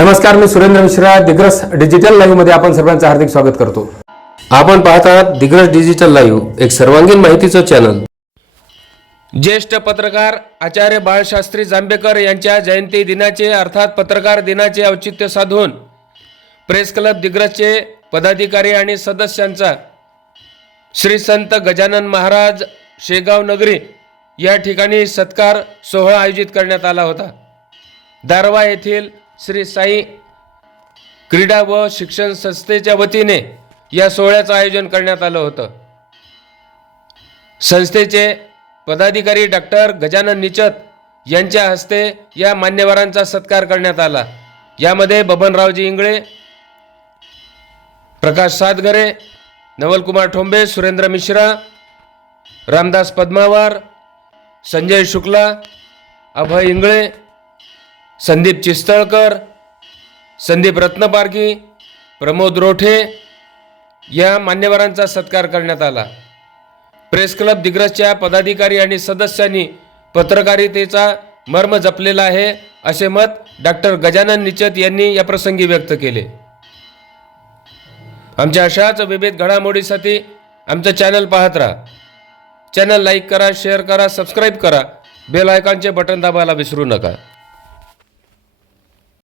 नमस्कार मी सुरेंद्र मिश्रा दिग्रस डिजिटल लाईव्हमध्ये आपण सर्वांचं हार्दिक स्वागत करतो. आपण पाहत आहात दिग्रस डिजिटल लाईव्ह एक सर्वांगीण माहितीचं चॅनल ज्येष्ठ पत्रकार आचार्य बाळशास्त्री जांभेकर यांच्या जयंती दिनाचे अर्थात पत्रकार दिनाचे औचित्य साधून प्रेस क्लब दिग्रसचे पदाधिकारी आणि सदस्यांचा श्री संत गजानन महाराज शेगाव नगरी या ठिकाणी सत्कार सोहळा आयोजित करण्यात आला होता. दारवा येथील श्री साई क्रीडा व शिक्षण संस्थेच्या वतीने या सोहळ्याचं आयोजन करण्यात आलं होतं. संस्थेचे पदाधिकारी डॉक्टर गजानन निचत यांच्या हस्ते या मान्यवरांचा सत्कार करण्यात आला. यामध्ये बबनरावजी इंगळे प्रकाश सातगरे नवलकुमार ठोंबे सुरेंद्र मिश्रा रामदास पद्मावार संजय शुक्ला अभय इंगळे संदीप चिस्तळकर संदीप रत्नपारगी प्रमोद रोठे या मान्यवरांचा सत्कार करण्यात आला. प्रेस क्लब दिग्रजच्या पदाधिकारी आणि सदस्यांनी पत्रकारितेचा मर्म जपलेला आहे असे मत डॉक्टर गजानन निचत यांनी या प्रसंगी व्यक्त केले. आमच्या अशाच विविध घडामोडीसाठी आमचं चॅनल पाहत राहा. चॅनल लाईक करा शेअर करा सबस्क्राईब करा. बेल आयकॉनचे बटन दाबायला विसरू नका.